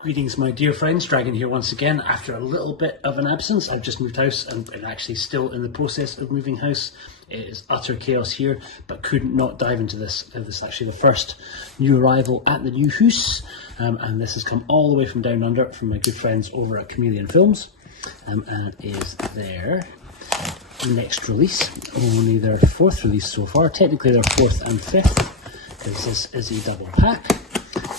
Greetings my dear friends, Dragon here once again after a little bit of an absence. I've just moved house and I'm actually still in the process of moving house. It is utter chaos here, but couldn't not dive into this. This is actually the first new arrival at the new house, and this has come all the way from down under from my good friends over at Chameleon Films, and is their next release, only their fourth release so far, technically their fourth and fifth, because this is a double pack.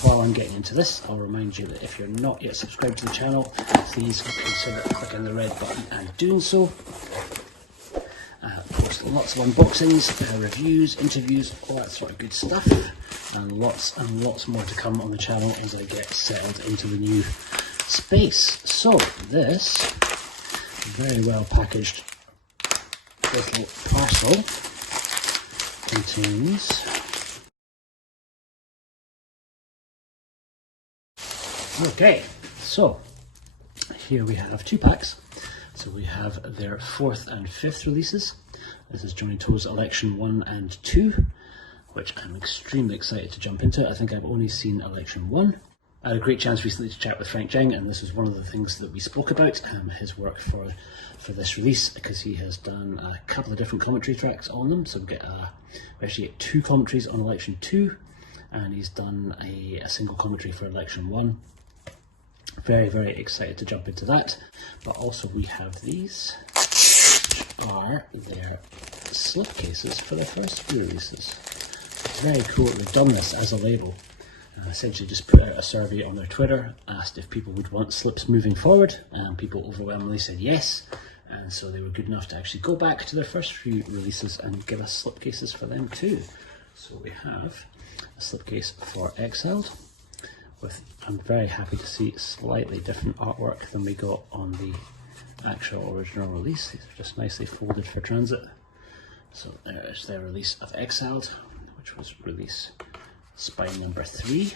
While I'm getting into this, I'll remind you that if you're not yet subscribed to the channel, please consider clicking the red button and doing so. Of course, lots of unboxings, reviews, interviews, all that sort of good stuff, and lots more to come on the channel as I get settled into the new space. So this very well packaged little parcel contains okay, so here we have two packs. So we have their fourth and fifth releases. This is Johnnie To's Election 1 and 2, which I'm extremely excited to jump into. I think I've only seen Election 1. I had a great chance recently to chat with Frank Jeng, and this was one of the things that we spoke about, his work for this release, because he has done a couple of different commentary tracks on them. So we actually get two commentaries on Election 2, and he's done a single commentary for Election 1. Very excited to jump into that. But also we have these, which are their slipcases for their first few releases. Very cool that they've done this as a label. Essentially just put out a survey on their Twitter, asked if people would want slips moving forward, and people overwhelmingly said yes. And so they were good enough to actually go back to their first few releases and give us slipcases for them too. So we have a slipcase for Exiled, with, I'm very happy to see, slightly different artwork than we got on the actual original release. These are just nicely folded for transit. So there is their release of Exiled, which was release spine number 3.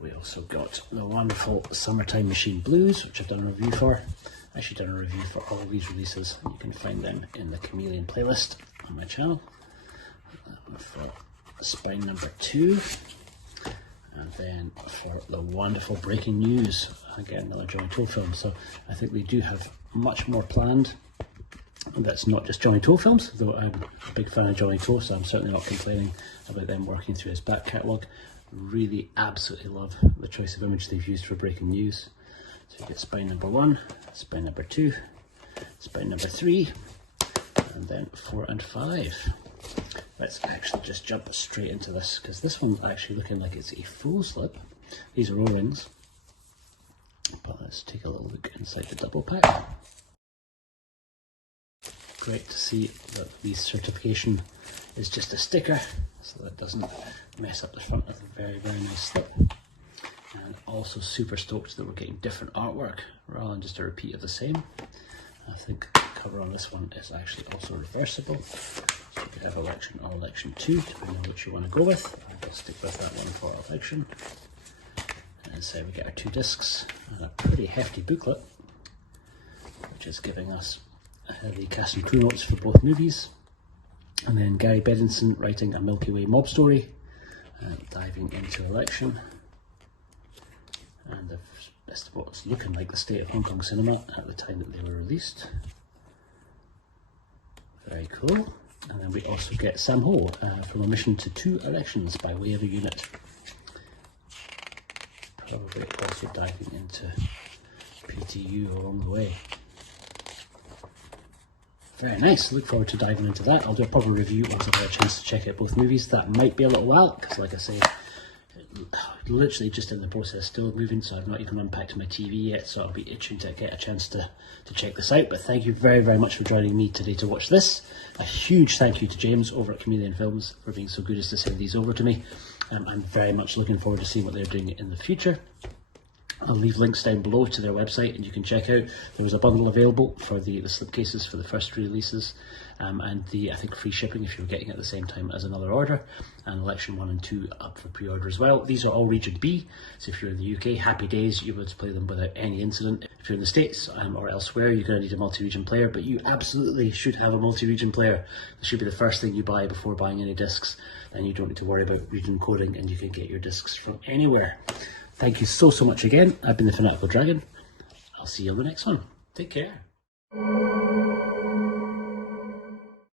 We also got the wonderful Summertime Machine Blues, which I've done a review for. I actually done a review for all of these releases. You can find them in the Chameleon playlist on my channel. For spine number 2. And then for the wonderful Breaking News, again another Johnnie To film. So I think we do have much more planned. And that's not just Johnnie To films, though I'm a big fan of Johnnie To, so I'm certainly not complaining about them working through his back catalogue. Really absolutely love the choice of image they've used for Breaking News. So you get spine number 1, spine number 2, spine number 3, and then 4 and 5. Let's actually just jump straight into this, because this one's actually looking like it's a full slip. These are O-rings, but let's take a little look inside the double pack. Great to see that the certification is just a sticker, so that it doesn't mess up the front of the very nice slip. And also super stoked that we're getting different artwork rather than just a repeat of the same. I think the cover on this one is actually also reversible. So you could have Election or Election 2, depending on which you want to go with. I'll stick with that one for Election. And so we get our 2 discs and a pretty hefty booklet, which is giving us the cast and crew notes for both movies. And then Gary Bedinson writing a Milky Way mob story, diving into Election. And that's what's looking like the state of Hong Kong cinema at the time that they were released. Very cool. And then we also get Sam Ho from a mission to 2 elections by way of a unit. Probably also diving into PTU along the way. Very nice, look forward to diving into that. I'll do a proper review once I've had a chance to check out both movies. That might be a little while, because like I say, literally just in the process, still moving, so I've not even unpacked my TV yet, so I'll be itching to get a chance to check this out. But thank you very much for joining me today to watch this. A huge thank you to James over at Chameleon Films for being so good as to send these over to me. I'm very much looking forward to seeing what they're doing in the future. I'll leave links down below to their website, and you can check out. There was a bundle available for the slipcases for the first 3 releases, and the, I think, free shipping if you were getting it at the same time as another order, and Election 1 and 2 up for pre-order as well. These are all Region B, so if you're in the UK, happy days, you'll be able to play them without any incident. If you're in the States or elsewhere, you're going to need a multi-region player, but you absolutely should have a multi-region player. This should be the first thing you buy before buying any discs, and you don't need to worry about region coding, and you can get your discs from anywhere. Thank you so much again. I've been the Fanatical Dragon. I'll see you on the next one. Take care.